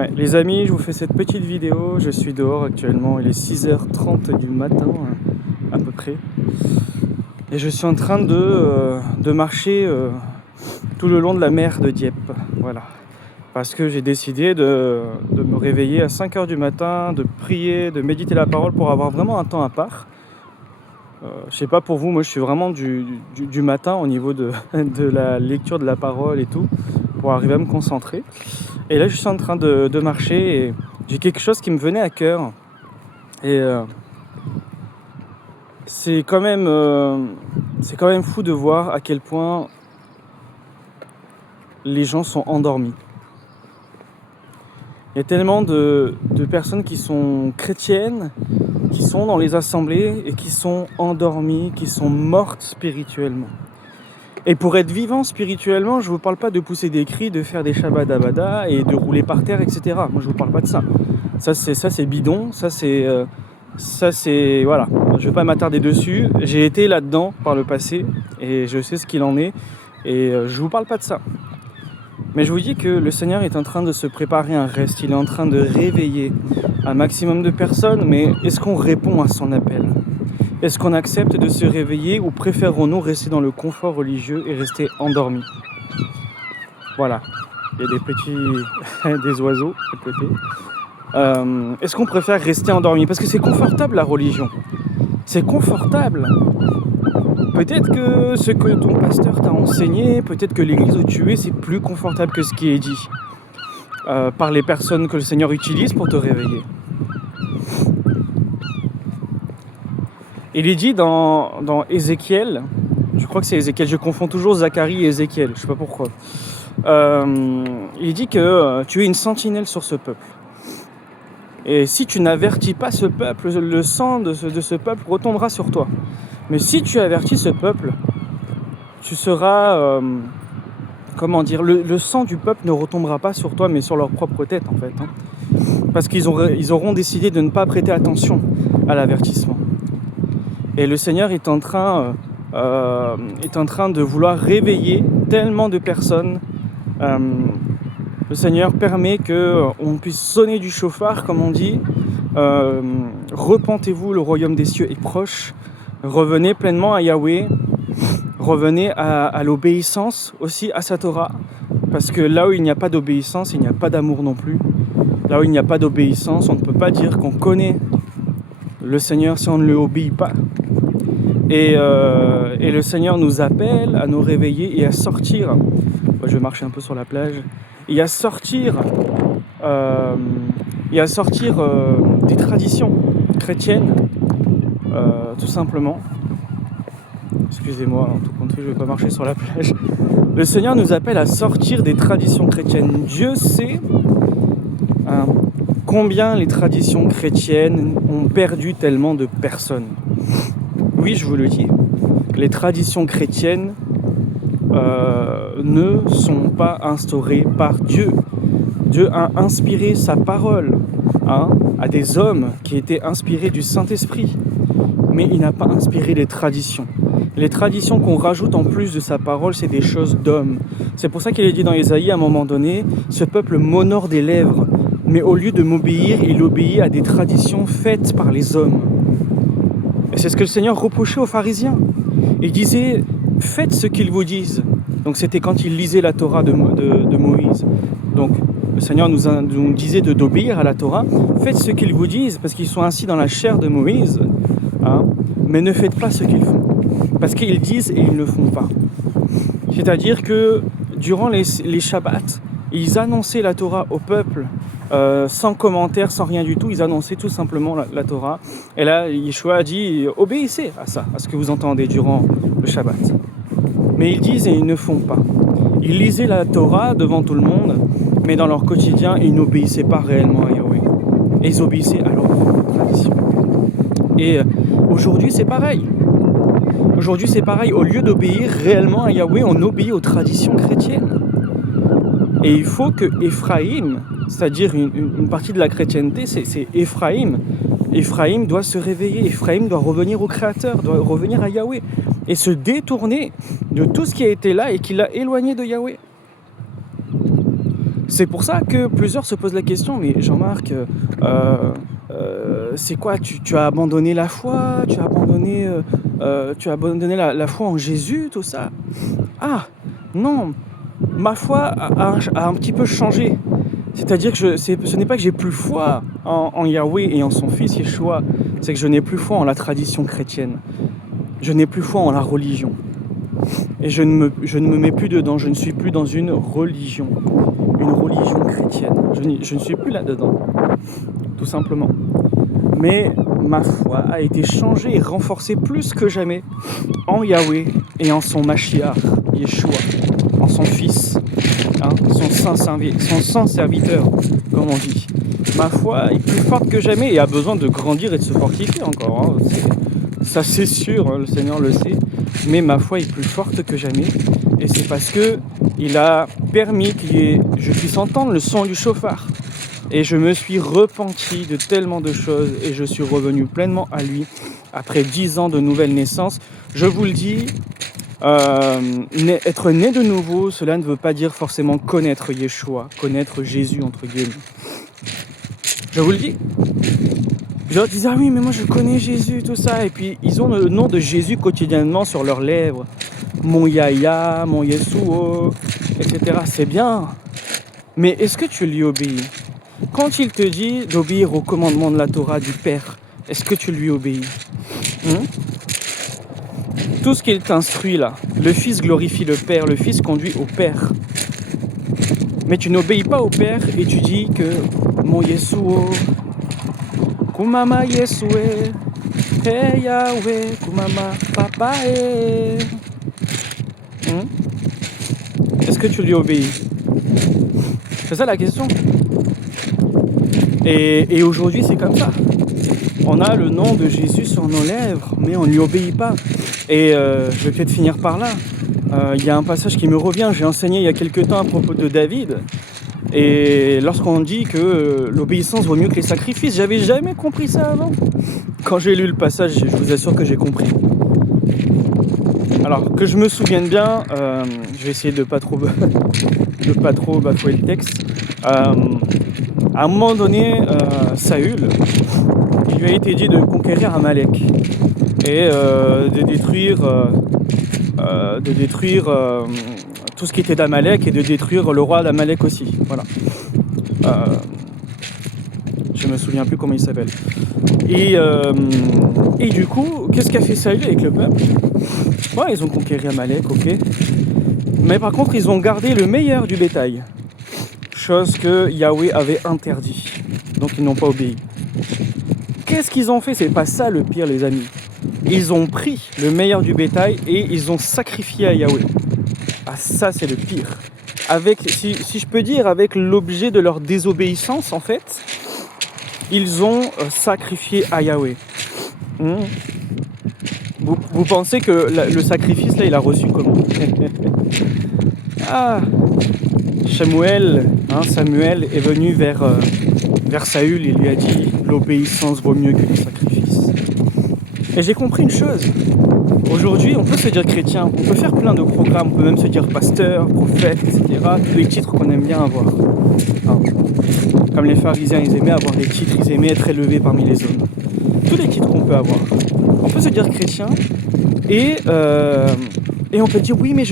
Ouais, les amis, je vous fais cette petite vidéo. Je suis dehors actuellement, il est 6h30 du matin à peu près. Et je suis en train de marcher tout le long de la mer de Dieppe. Voilà. Parce que j'ai décidé de me réveiller à 5h du matin, de prier, de méditer la parole pour avoir vraiment un temps à part. Je sais pas pour vous, moi je suis vraiment du matin au niveau de la lecture de la parole et tout, pour arriver à me concentrer. Et là je suis en train de marcher et j'ai quelque chose qui me venait à cœur. Et c'est quand même fou de voir à quel point les gens sont endormis. Il y a tellement de personnes qui sont chrétiennes, qui sont dans les assemblées et qui sont endormies, qui sont mortes spirituellement. Et pour être vivant spirituellement, je ne vous parle pas de pousser des cris, de faire des shabbat-dabada et de rouler par terre, etc. Moi, je ne vous parle pas de ça. Ça, c'est bidon, ça, c'est voilà. Je ne vais pas m'attarder dessus. J'ai été là-dedans par le passé et je sais ce qu'il en est. Et je ne vous parle pas de ça. Mais je vous dis que le Seigneur est en train de se préparer un reste. Il est en train de réveiller un maximum de personnes. Mais est-ce qu'on répond à son appel ? Est-ce qu'on accepte de se réveiller ou préférons-nous rester dans le confort religieux et rester endormis ? Voilà. Il y a des petits des oiseaux à côté. Est-ce qu'on préfère rester endormi ? Parce que c'est confortable la religion. C'est confortable. Peut-être que ce que ton pasteur t'a enseigné, peut-être que l'église où tu es, c'est plus confortable que ce qui est dit par les personnes que le Seigneur utilise pour te réveiller. Il est dit dans Ézéchiel, je crois que c'est Ézéchiel, je confonds toujours Zacharie et Ézéchiel, je ne sais pas pourquoi. Il dit que tu es une sentinelle sur ce peuple. Et si tu n'avertis pas ce peuple, le sang de ce peuple retombera sur toi. Mais si tu avertis ce peuple, tu seras... le sang du peuple ne retombera pas sur toi, mais sur leur propre tête en fait. Parce qu'ils auront décidé de ne pas prêter attention à l'avertissement. Et le Seigneur est en train de vouloir réveiller tellement de personnes. Le Seigneur permet qu'on puisse sonner du chauffard, comme on dit. Repentez-vous, le royaume des cieux est proche. Revenez pleinement à Yahweh. Revenez à l'obéissance aussi, à sa Torah. Parce que là où il n'y a pas d'obéissance, il n'y a pas d'amour non plus. Là où il n'y a pas d'obéissance, on ne peut pas dire qu'on connaît le Seigneur si on ne lui obéit pas. Et le Seigneur nous appelle à nous réveiller et à sortir. Je vais marcher un peu sur la plage. Et à sortir, des traditions chrétiennes, tout simplement. Excusez-moi, en tout compte, je ne vais pas marcher sur la plage. Le Seigneur nous appelle à sortir des traditions chrétiennes. Dieu sait combien les traditions chrétiennes ont perdu tellement de personnes. Oui, je vous le dis, les traditions chrétiennes ne sont pas instaurées par Dieu. Dieu a inspiré sa parole à des hommes qui étaient inspirés du Saint-Esprit. Mais il n'a pas inspiré les traditions. Les traditions qu'on rajoute en plus de sa parole, c'est des choses d'hommes. C'est pour ça qu'il est dit dans Ésaïe à un moment donné, ce peuple m'honore des lèvres, mais au lieu de m'obéir, il obéit à des traditions faites par les hommes. Et c'est ce que le Seigneur reprochait aux pharisiens. Il disait, faites ce qu'ils vous disent. Donc c'était quand il lisait la Torah de Moïse. Donc le Seigneur nous disait d'obéir à la Torah. Faites ce qu'ils vous disent, parce qu'ils sont ainsi dans la chair de Moïse. Mais ne faites pas ce qu'ils font. Parce qu'ils disent et ils ne font pas. C'est-à-dire que durant les Shabbats, ils annonçaient la Torah au peuple sans commentaire, sans rien du tout. Ils annonçaient tout simplement la Torah. Et là, Yeshua a dit, obéissez à ça, à ce que vous entendez durant le Shabbat. Mais ils disent et ils ne font pas. Ils lisaient la Torah devant tout le monde, mais dans leur quotidien, ils n'obéissaient pas réellement à Yahweh. Et ils obéissaient à leur propre tradition. Et aujourd'hui, c'est pareil. Aujourd'hui, c'est pareil. Au lieu d'obéir réellement à Yahweh, on obéit aux traditions chrétiennes. Et il faut que Éphraïm, c'est-à-dire une partie de la chrétienté, c'est Éphraïm. Éphraïm doit se réveiller. Éphraïm doit revenir au Créateur, doit revenir à Yahweh. Et se détourner de tout ce qui a été là et qui l'a éloigné de Yahweh. C'est pour ça que plusieurs se posent la question, mais Jean-Marc, c'est quoi, tu as abandonné la foi, tu as abandonné la foi en Jésus, tout ça? Ah, non, ma foi a un petit peu changé. C'est-à-dire que ce n'est pas que j'ai plus foi en Yahweh et en son fils Yeshua, c'est que je n'ai plus foi en la tradition chrétienne. Je n'ai plus foi en la religion. Et je ne me mets plus dedans, je ne suis plus dans une religion chrétienne. Je ne suis plus là-dedans, tout simplement. Mais ma foi a été changée et renforcée plus que jamais en Yahweh et en son Mashiach, Yeshua, en son fils, son saint serviteur, comme on dit. Ma foi est plus forte que jamais et a besoin de grandir et de se fortifier encore. Ça c'est sûr, le Seigneur le sait. Mais ma foi est plus forte que jamais. Et c'est parce que il a permis que je puisse entendre le son du chauffard. Et je me suis repenti de tellement de choses et je suis revenu pleinement à lui après 10 ans de nouvelle naissance. Je vous le dis, être né de nouveau, cela ne veut pas dire forcément connaître Yeshua, connaître Jésus entre guillemets. Je vous le dis. Les gens disent « Ah oui, mais moi je connais Jésus, tout ça ». Et puis ils ont le nom de Jésus quotidiennement sur leurs lèvres. Mon Yahya, mon Yeshua, etc. C'est bien. Mais est-ce que tu lui obéis? Quand il te dit d'obéir au commandement de la Torah du Père, est-ce que tu lui obéis? Tout ce qu'il t'instruit là, le Fils glorifie le Père, le Fils conduit au Père. Mais tu n'obéis pas au Père et tu dis que mon Yeshua, Kumama Yeshua, Hey Yahweh, Kumama Papa. Est-ce que tu lui obéis? C'est ça la question. Et aujourd'hui, c'est comme ça. On a le nom de Jésus sur nos lèvres, mais on ne lui obéit pas. Et je vais peut-être finir par là. Il y a un passage qui me revient. J'ai enseigné il y a quelques temps à propos de David. Et lorsqu'on dit que l'obéissance vaut mieux que les sacrifices, j'avais jamais compris ça avant. Quand j'ai lu le passage, je vous assure que j'ai compris. Alors, que je me souvienne bien, je vais essayer de pas trop bafouer le texte. À un moment donné, Saül, il lui a été dit de conquérir Amalek et de détruire tout ce qui était d'Amalek et de détruire le roi d'Amalek aussi. Voilà. Je me souviens plus comment il s'appelle. Et du coup, qu'est-ce qu'a fait Saül avec le peuple? Ouais, ils ont conquéri Amalek, ok. Mais par contre, ils ont gardé le meilleur du bétail. Chose que Yahweh avait interdit. Donc ils n'ont pas obéi. Qu'est-ce qu'ils ont fait? C'est pas ça le pire, les amis. Ils ont pris le meilleur du bétail et ils ont sacrifié à Yahweh. Ah, ça c'est le pire. Si je peux dire, avec l'objet de leur désobéissance, en fait, ils ont sacrifié à Yahweh. Vous pensez que le sacrifice, là, il a reçu comment? Ah, Samuel est venu vers Saül et lui a dit « L'obéissance vaut mieux que les sacrifices ». Et j'ai compris une chose. Aujourd'hui, on peut se dire chrétien, on peut faire plein de programmes, on peut même se dire pasteur, prophète, etc. Tous les titres qu'on aime bien avoir. Comme les pharisiens, ils aimaient avoir des titres, ils aimaient être élevés parmi les hommes. Tous les titres qu'on peut avoir. On peut se dire chrétien et on peut dire oui, mais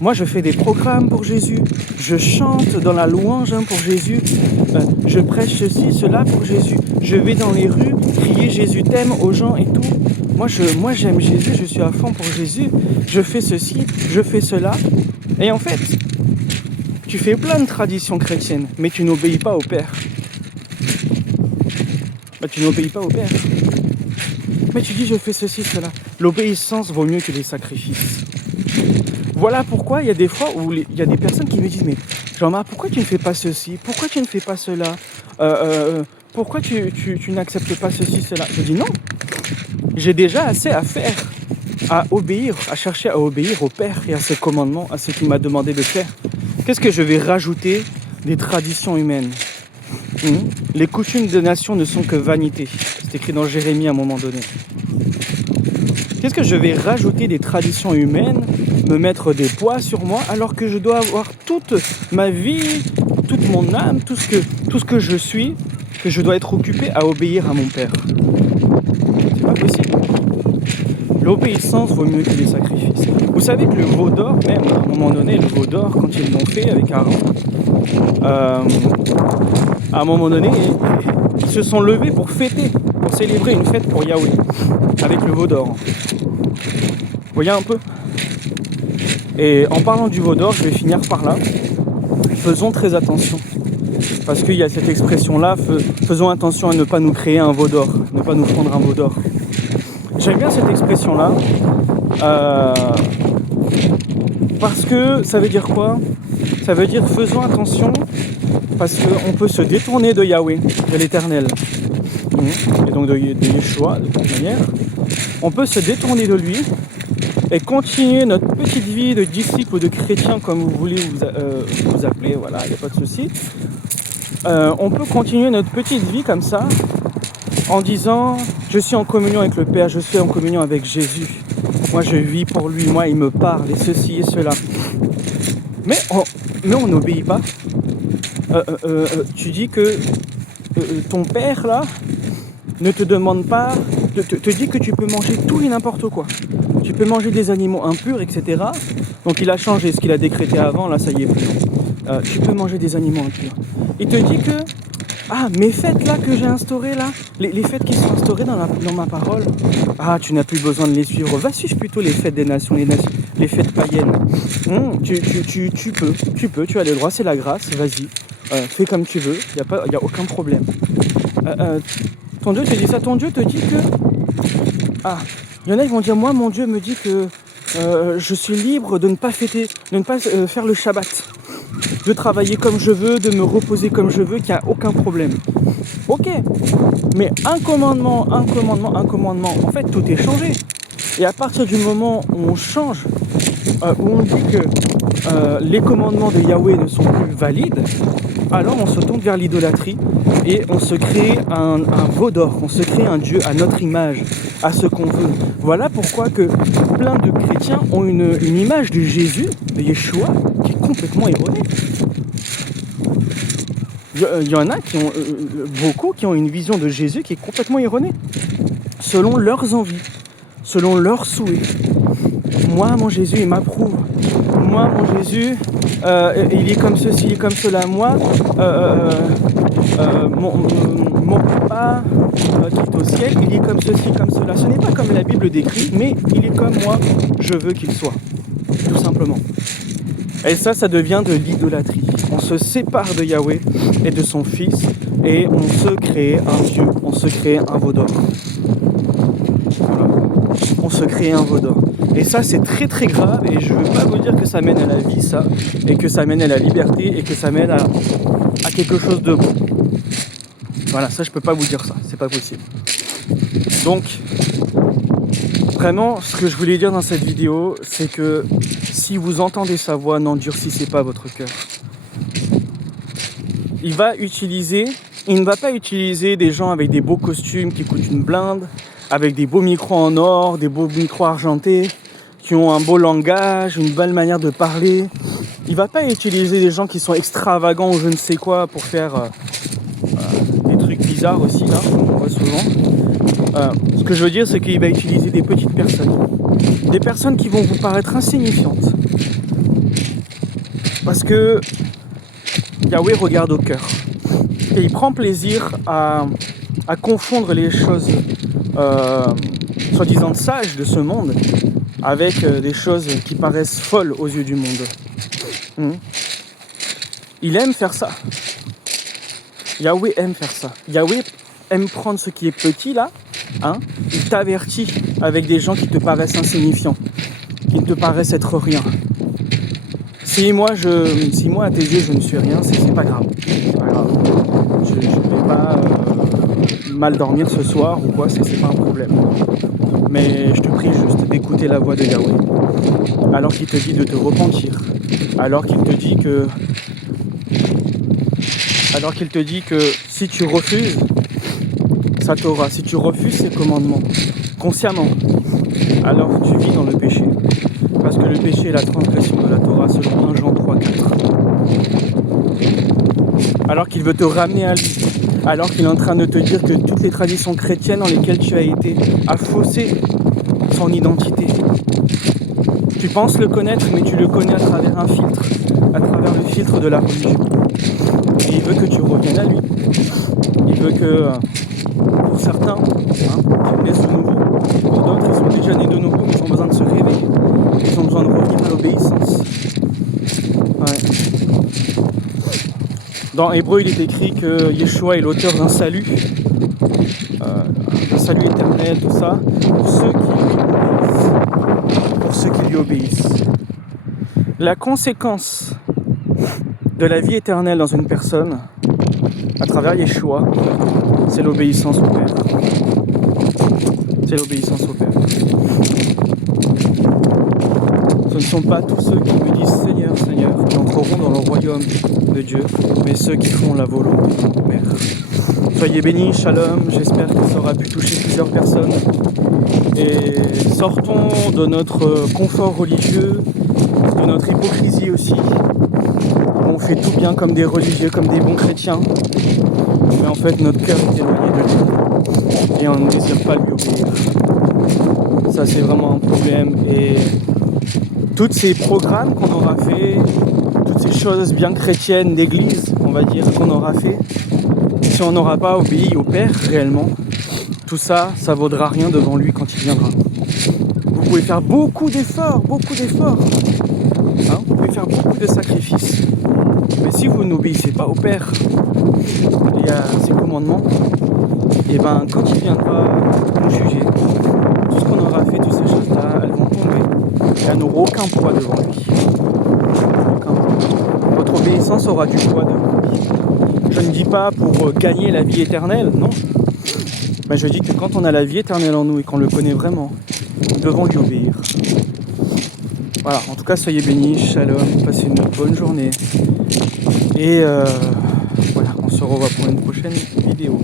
moi je fais des programmes pour Jésus, je chante dans la louange pour Jésus, je prêche ceci, cela pour Jésus, je vais dans les rues crier Jésus t'aime aux gens et tout. Moi j'aime Jésus, je suis à fond pour Jésus, je fais ceci, je fais cela. Et en fait, tu fais plein de traditions chrétiennes, mais tu n'obéis pas au Père. Tu n'obéis pas au Père. Mais tu dis je fais ceci, cela. L'obéissance vaut mieux que les sacrifices. Voilà pourquoi il y a des fois où il y a des personnes qui me disent mais Jean-Marc, pourquoi tu ne fais pas ceci? Pourquoi tu ne fais pas cela? Pourquoi tu n'acceptes pas ceci, cela? Je dis non. J'ai déjà assez à faire, à obéir, à chercher à obéir au Père et à ses commandements, à ce qu'il m'a demandé de faire. Qu'est-ce que je vais rajouter des traditions humaines? Les coutumes de nations ne sont que vanité. C'est écrit dans Jérémie à un moment donné. Qu'est-ce que je vais rajouter des traditions humaines, me mettre des poids sur moi, alors que je dois avoir toute ma vie, toute mon âme, tout ce que je suis, que je dois être occupé à obéir à mon Père. C'est pas possible. L'obéissance vaut mieux que les sacrifices. Vous savez que le veau d'or, même à un moment donné, le veau d'or, quand ils l'ont fait avec Aaron, à un moment donné, ils se sont levés pour fêter, pour célébrer une fête pour Yahweh, avec le veau d'or. Vous voyez un peu? Et en parlant du veau d'or, je vais finir par là. Faisons très attention. Parce qu'il y a cette expression-là, faisons attention à ne pas nous créer un veau d'or, ne pas nous prendre un veau d'or. J'aime bien cette expression-là, parce que ça veut dire quoi? Ça veut dire faisons attention, parce qu'on peut se détourner de Yahweh, de l'Éternel, et donc de Yeshua, de toute manière. On peut se détourner de lui et continuer notre petite vie de disciple ou de chrétien, comme vous voulez vous appeler, voilà, il n'y a pas de souci. On peut continuer notre petite vie comme ça, en disant je suis en communion avec le Père, je suis en communion avec Jésus, moi je vis pour lui, moi il me parle et ceci et cela, mais on n'obéit pas. Tu dis que ton Père là ne te demande pas, te dit que tu peux manger tout et n'importe quoi, tu peux manger des animaux impurs, etc. Donc il a changé ce qu'il a décrété avant, là ça y est plus. Tu peux manger des animaux impurs. Il te dit que mes fêtes là que j'ai instaurées là, les fêtes qui sont instaurées dans ma parole, tu n'as plus besoin de les suivre. Va suivre plutôt les fêtes des nations, les fêtes païennes. Tu peux, tu as le droit, c'est la grâce, vas-y. Fais comme tu veux, il n'y a aucun problème. Ton Dieu te dit ça, ton Dieu te dit que... il y en a qui vont dire, moi mon Dieu me dit que je suis libre de ne pas fêter, de ne pas faire le Shabbat. De travailler comme je veux, de me reposer comme je veux, qu'il n'y a aucun problème. Ok, mais un commandement, en fait tout est changé. Et à partir du moment où on change, où on dit que les commandements de Yahweh ne sont plus valides, alors on se tourne vers l'idolâtrie et on se crée un veau d'or, on se crée un Dieu à notre image, à ce qu'on veut. Voilà pourquoi que plein de chrétiens ont une image de Jésus, de Yeshua, qui est complètement erronée. Il y en a beaucoup qui ont une vision de Jésus qui est complètement erronée, selon leurs envies, selon leurs souhaits. Moi, mon Jésus, il m'approuve. Moi, mon Jésus, il est comme ceci, il est comme cela. Moi, mon papa qui est au ciel, il est comme ceci, comme cela. Ce n'est pas comme la Bible décrit, mais il est comme moi, je veux qu'il soit. Tout simplement. Et ça devient de l'idolâtrie. On se sépare de Yahweh et de son Fils et on se crée un Dieu, on se crée un veau d'or. Voilà. On se crée un veau d'or. Et ça c'est très très grave et je ne veux pas vous dire que ça mène à la vie ça, et que ça mène à la liberté et que ça mène à quelque chose de bon. Voilà, ça je peux pas vous dire ça, c'est pas possible. Donc, vraiment, ce que je voulais dire dans cette vidéo, c'est que si vous entendez sa voix, n'endurcissez pas votre cœur. Il ne va pas utiliser des gens avec des beaux costumes qui coûtent une blinde, avec des beaux micros en or, des beaux micros argentés, qui ont un beau langage, une belle manière de parler. Il ne va pas utiliser des gens qui sont extravagants ou je ne sais quoi pour faire des trucs bizarres aussi, là, on voit souvent. Ce que je veux dire, c'est qu'il va utiliser des petites personnes. Des personnes qui vont vous paraître insignifiantes. Parce que Yahweh regarde au cœur. Et il prend plaisir à confondre les choses soi-disant sages de ce monde avec des choses qui paraissent folles aux yeux du monde. Il aime faire ça. Yahweh aime faire ça. Yahweh aime prendre ce qui est petit là, il t'avertit avec des gens qui te paraissent insignifiants, qui te paraissent être rien. Si moi à tes yeux je ne suis rien, c'est pas grave. C'est pas grave. Je ne vais pas mal dormir ce soir ou quoi, c'est pas un problème. Mais je te prie juste d'écouter la voix de Yahweh. Alors qu'il te dit de te repentir. Alors qu'il te dit que si tu refuses, ça t'aura. Si tu refuses ses commandements, consciemment, alors tu vis dans le péché. Parce que le péché est la transgression de la Torah selon 1 Jean 3,4. alors qu'il veut te ramener à lui, alors qu'il est en train de te dire que toutes les traditions chrétiennes dans lesquelles tu as été a faussé son identité. Tu penses le connaître, mais tu le connais à travers un filtre, à travers le filtre de la religion. Et il veut que tu reviennes à lui. Il veut que, pour certains, qu'ils naissent de nouveau. Pour d'autres, ils sont déjà nés de nouveau, mais ils ont besoin de se réveiller. Ils ont besoin de revenir à l'obéissance. Ouais. Dans Hébreu, il est écrit que Yeshua est l'auteur d'un salut éternel, tout ça, pour ceux qui lui obéissent. La conséquence de la vie éternelle dans une personne, à travers Yeshua, c'est l'obéissance au Père. C'est l'obéissance au Père. Ce ne sont pas tous ceux qui me disent Seigneur, Seigneur, qui entreront dans le royaume de Dieu, mais ceux qui font la volonté du Père. Soyez bénis, shalom, j'espère que ça aura pu toucher plusieurs personnes. Et sortons de notre confort religieux, de notre hypocrisie aussi. On fait tout bien comme des religieux, comme des bons chrétiens. Mais en fait, notre cœur est éloigné de lui. Et on ne désire pas lui obéir. Ça, c'est vraiment un problème. Et tous ces programmes qu'on aura fait, toutes ces choses bien chrétiennes d'église, on va dire, qu'on aura fait, si on n'aura pas obéi au Père réellement, tout ça, ça vaudra rien devant lui quand il viendra. Vous pouvez faire beaucoup d'efforts, vous pouvez faire beaucoup de sacrifices. Mais si vous n'obéissez pas au Père et à ses commandements, et ben quand il viendra nous juger, tout ce qu'on aura fait, toutes ces choses-là, elles vont tomber. Et elles n'auront aucun poids devant lui. Aucun poids. Votre obéissance aura du poids devant lui. Je ne dis pas pour gagner la vie éternelle, non. Mais je dis que quand on a la vie éternelle en nous et qu'on le connaît vraiment, nous devons lui obéir. Voilà, en tout cas, soyez bénis, shalom, passez une bonne journée. Et voilà, on se revoit pour une prochaine vidéo.